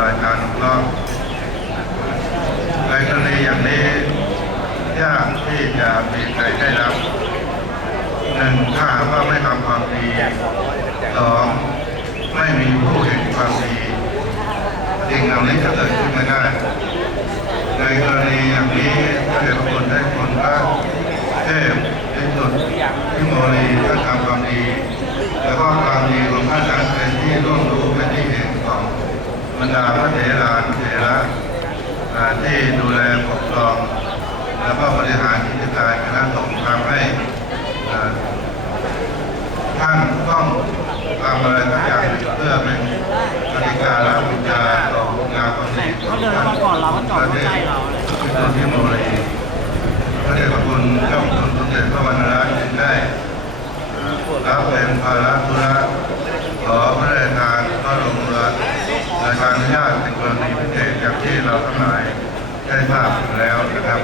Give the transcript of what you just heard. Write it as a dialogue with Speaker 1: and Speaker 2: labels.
Speaker 1: รายการอีกรอบในกรณีอย่างนี้ยากที่จะมีใครได้รับหนึ่งถ้ากว่าไม่ทำความดีสองไม่มีผู้เห็นความดีสิ่งเหล่านี้จะเกิดขึ้นไม่ได้ในกรณีอย่างนี้ถ้าเกิดคนได้คนพระเทพที่สุดที่โมลีท่านทำความดี แล้วก็ความดีของท่านนั้นเป็นที่ร่วมรู้เป็นที่เห็นของ บรรดาพระเถรานเถระที่ดูแลปกครอง แล้วก็บริหารกิจการคณะสงฆ์ทำให้ท่านต้องทำอะไรสักอย่างเพื่อเป็นกติกาและบุญญาต่องงานความดี
Speaker 2: เขาเดินมาก่อนเราก็จอดใกล้เราเลย
Speaker 1: ที่ตัวที่โมลีพระเดชพระคุณเจ้าคุณสมเด็จพระวรรณรัตน์ได้รับเป็นภาระธุระขอพระราชทานพระบรมรา ชานุญาตในกรณีพิเศษอย่างที่เราทั้งหลายได้ทราบอยู่แล้วนะครับ